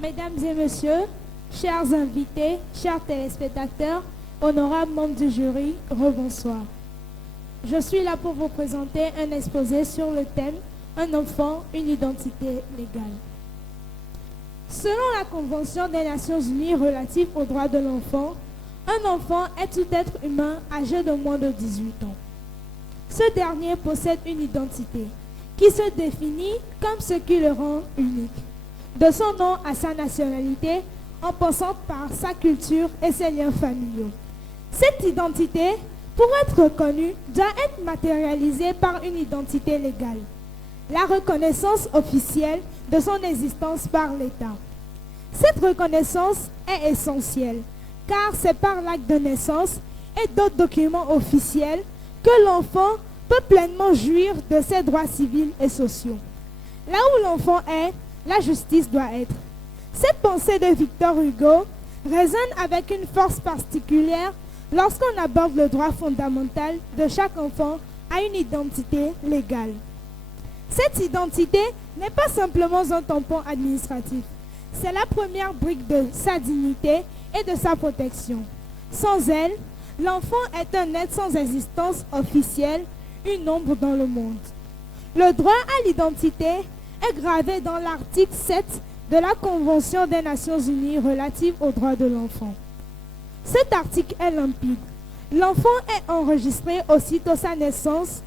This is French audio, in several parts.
Mesdames et messieurs, chers invités, chers téléspectateurs, honorables membres du jury, rebonsoir. Je suis là pour vous présenter un exposé sur le thème « Un enfant, une identité légale ». Selon la Convention des Nations Unies relative aux droits de l'enfant, un enfant est tout être humain âgé de moins de 18 ans. Ce dernier possède une identité qui se définit comme ce qui le rend unique, de son nom à sa nationalité, en passant par sa culture et ses liens familiaux. Cette identité, pour être reconnue, doit être matérialisée par une identité légale, la reconnaissance officielle de son existence par l'État. Cette reconnaissance est essentielle, car c'est par l'acte de naissance et d'autres documents officiels que l'enfant peut pleinement jouir de ses droits civils et sociaux. Là où l'enfant est, la justice doit être. Cette pensée de Victor Hugo résonne avec une force particulière lorsqu'on aborde le droit fondamental de chaque enfant à une identité légale. Cette identité n'est pas simplement un tampon administratif, c'est la première brique de sa dignité et de sa protection. Sans elle, l'enfant est un être sans existence officielle, une ombre dans le monde. Le droit à l'identité est gravé dans l'article 7 de la Convention des Nations Unies relative aux droits de l'enfant. Cet article est limpide. L'enfant est enregistré aussitôt sa naissance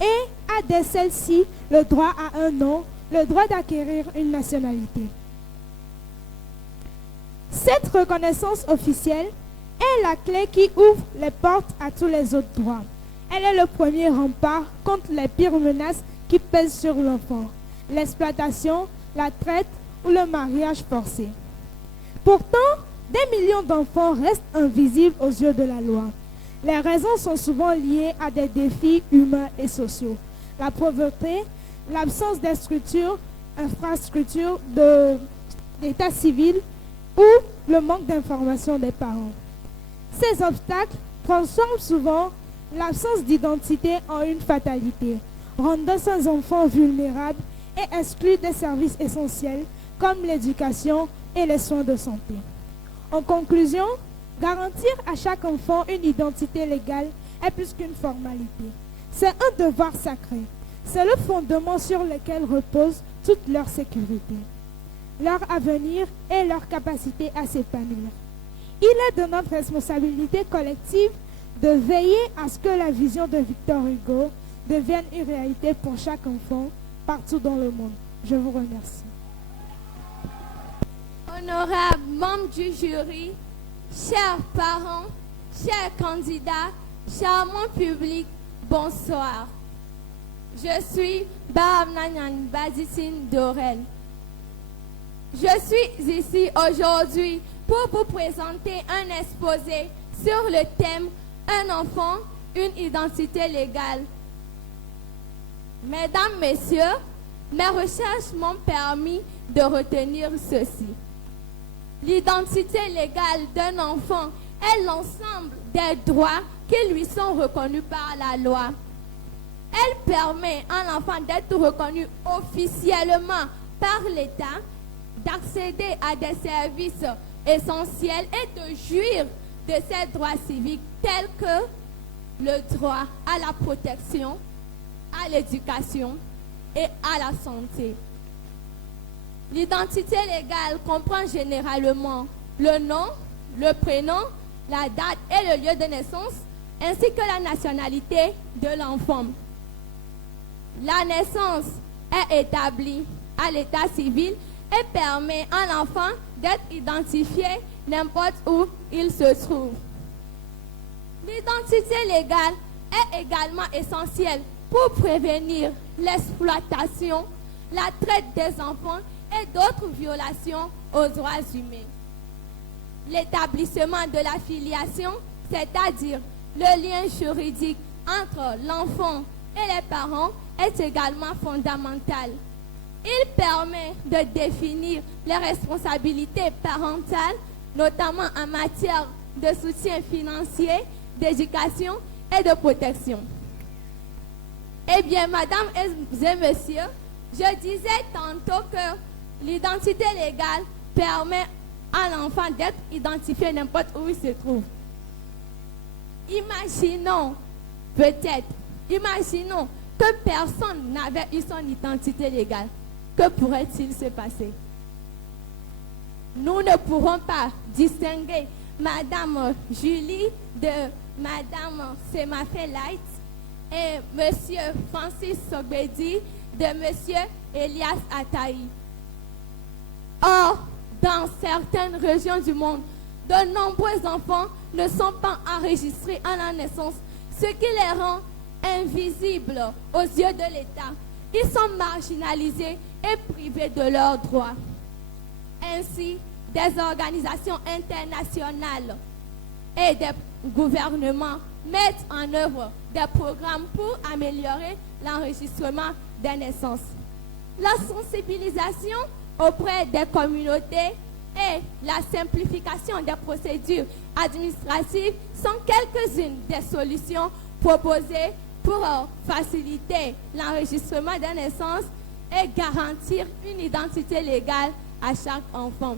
et a dès celle-ci le droit à un nom, le droit d'acquérir une nationalité. Cette reconnaissance officielle est la clé qui ouvre les portes à tous les autres droits. Elle est le premier rempart contre les pires menaces qui pèsent sur l'enfant, l'exploitation, la traite ou le mariage forcé. Pourtant, des millions d'enfants restent invisibles aux yeux de la loi. Les raisons sont souvent liées à des défis humains et sociaux. La pauvreté, l'absence de structures, infrastructures d'état civil ou le manque d'information des parents. Ces obstacles transforment souvent l'absence d'identité en une fatalité, rendant ces enfants vulnérables et exclus des services essentiels comme l'éducation et les soins de santé. En conclusion, garantir à chaque enfant une identité légale est plus qu'une formalité. C'est un devoir sacré. C'est le fondement sur lequel repose toute leur sécurité, leur avenir et leur capacité à s'épanouir. Il est de notre responsabilité collective de veiller à ce que la vision de Victor Hugo devienne une réalité pour chaque enfant partout dans le monde. Je vous remercie. Honorables membres du jury, chers parents, chers candidats, charmant public, bonsoir. Je suis Bahamnanyan Badissine Dorel. Je suis ici aujourd'hui pour vous présenter un exposé sur le thème « Un enfant, une identité légale ». Mesdames, Messieurs, mes recherches m'ont permis de retenir ceci. L'identité légale d'un enfant est l'ensemble des droits qui lui sont reconnus par la loi. Elle permet à l'enfant d'être reconnu officiellement par l'État, d'accéder à des services essentiels et de jouir de ses droits civiques tels que le droit à la protection, à l'éducation et à la santé. L'identité légale comprend généralement le nom, le prénom, la date et le lieu de naissance, ainsi que la nationalité de l'enfant. La naissance est établie à l'état civil et permet à l'enfant d'être identifié n'importe où il se trouve. L'identité légale est également essentielle pour prévenir l'exploitation, la traite des enfants et d'autres violations aux droits humains. L'établissement de la filiation, c'est-à-dire le lien juridique entre l'enfant et les parents, est également fondamental. Il permet de définir les responsabilités parentales, notamment en matière de soutien financier, d'éducation et de protection. Eh bien, mesdames et messieurs, je disais tantôt que l'identité légale permet à l'enfant d'être identifié n'importe où il se trouve. Imaginons que personne n'avait eu son identité légale. Que pourrait-il se passer? Nous ne pourrons pas distinguer Madame Julie de Madame Semafé Light et Monsieur Francis Sogbedi de Monsieur Elias Ataï. Or, dans certaines régions du monde, de nombreux enfants ne sont pas enregistrés à la naissance, ce qui les rend invisibles aux yeux de l'État. Ils sont marginalisés et privés de leurs droits. Ainsi, des organisations internationales et des gouvernements mettent en œuvre des programmes pour améliorer l'enregistrement des naissances. La sensibilisation auprès des communautés et la simplification des procédures administratives sont quelques-unes des solutions proposées pour faciliter l'enregistrement des naissances et garantir une identité légale à chaque enfant.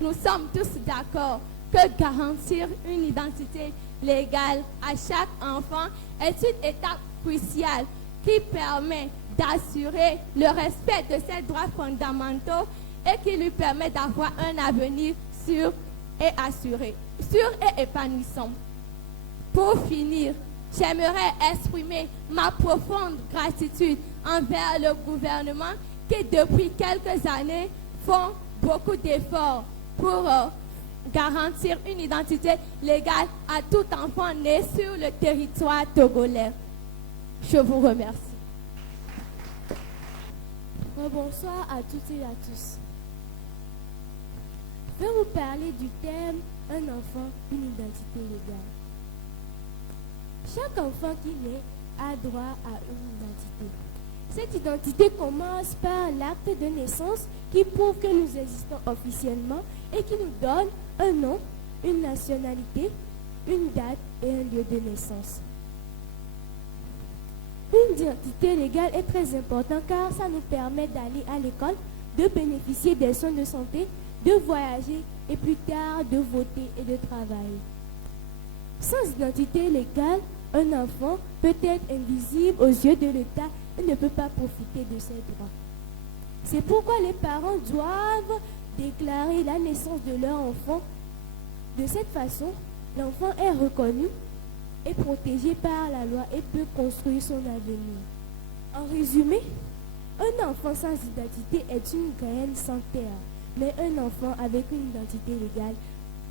Nous sommes tous d'accord que garantir une identité légale à chaque enfant est une étape cruciale qui permet d'assurer le respect de ses droits fondamentaux et qui lui permet d'avoir un avenir sûr et épanouissant. Pour finir, j'aimerais exprimer ma profonde gratitude envers le gouvernement qui, depuis quelques années, font beaucoup d'efforts pour garantir une identité légale à tout enfant né sur le territoire togolais. Je vous remercie. Bonsoir à toutes et à tous. Je vais vous parler du thème « Un enfant, une identité légale ». Chaque enfant qui naît a droit à une identité. Cette identité commence par l'acte de naissance qui prouve que nous existons officiellement et qui nous donne un nom, une nationalité, une date et un lieu de naissance. Une identité légale est très importante car ça nous permet d'aller à l'école, de bénéficier des soins de santé, de voyager et plus tard de voter et de travailler. Sans identité légale, un enfant peut être invisible aux yeux de l'État et ne peut pas profiter de ses droits. C'est pourquoi les parents doivent déclarer la naissance de leur enfant. De cette façon, l'enfant est reconnu et protégé par la loi et peut construire son avenir. En résumé, un enfant sans identité est une graine sans terre, mais un enfant avec une identité légale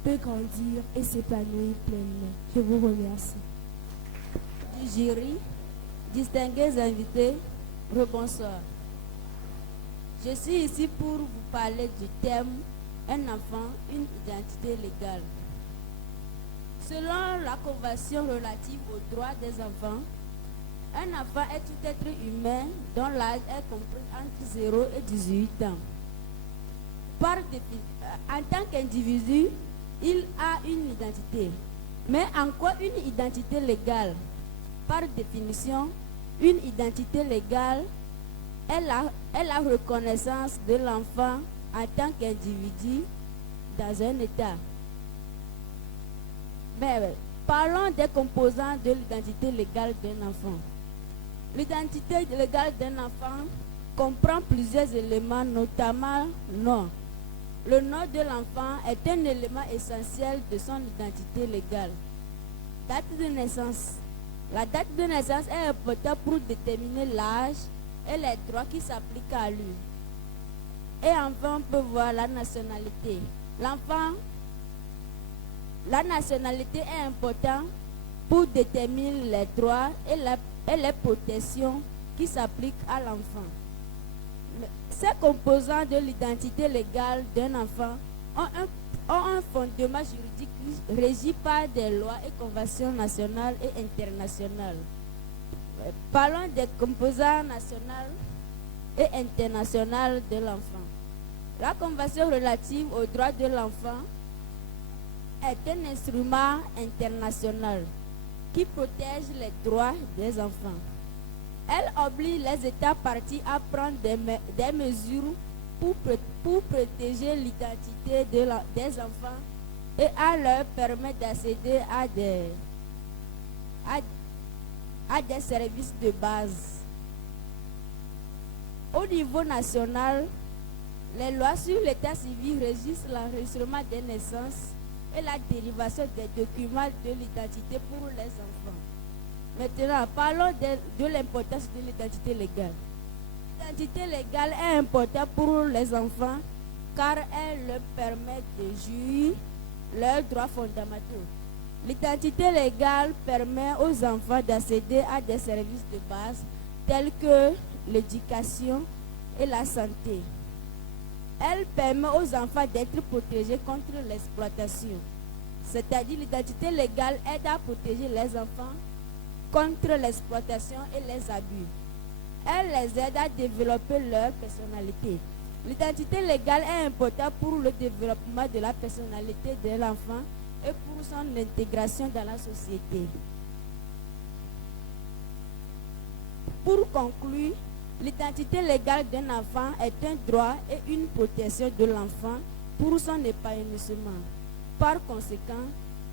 peut grandir et s'épanouir pleinement. Je vous remercie. Du jury, distingués invités, rebonsoir. Je suis ici pour vous parler du thème « Un enfant, une identité légale ». Selon la Convention relative aux droits des enfants, un enfant est tout être humain dont l'âge est compris entre 0 et 18 ans. En tant qu'individu, il a une identité. Mais en quoi une identité légale? Par définition, une identité légale est la reconnaissance de l'enfant en tant qu'individu dans un État. Mais parlons des composants de l'identité légale d'un enfant. L'identité légale d'un enfant comprend plusieurs éléments, notamment le nom. Le nom de l'enfant est un élément essentiel de son identité légale. Date de naissance. La date de naissance est importante pour déterminer l'âge et les droits qui s'appliquent à lui. Et enfin, on peut voir la nationalité. La nationalité est importante pour déterminer les droits et les protections qui s'appliquent à l'enfant. Ces composants de l'identité légale d'un enfant ont un fondement juridique régi par des lois et conventions nationales et internationales. Parlons des composants nationaux et internationaux de l'enfant. La Convention relative aux droits de l'enfant est un instrument international qui protège les droits des enfants. Elle oblige les États partis à prendre des mesures pour protéger l'identité des enfants et à leur permettre d'accéder à des services de base. Au niveau national, les lois sur l'état civil régissent l'enregistrement des naissances et la dérivation des documents de l'identité pour les enfants. Maintenant, parlons de l'importance de l'identité légale. L'identité légale est importante pour les enfants car elle leur permet de jouir leurs droits fondamentaux. L'identité légale permet aux enfants d'accéder à des services de base tels que l'éducation et la santé. Elle permet aux enfants d'être protégés contre l'exploitation. C'est-à-dire l'identité légale aide à protéger les enfants contre l'exploitation et les abus. Elle les aide à développer leur personnalité. L'identité légale est importante pour le développement de la personnalité de l'enfant et pour son intégration dans la société. Pour conclure, l'identité légale d'un enfant est un droit et une protection de l'enfant pour son épanouissement. Par conséquent,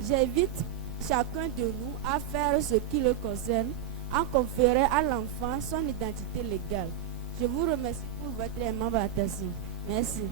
j'invite chacun de nous à faire ce qui le concerne en conférant à l'enfant son identité légale. Je vous remercie pour votre aimable attention. Merci.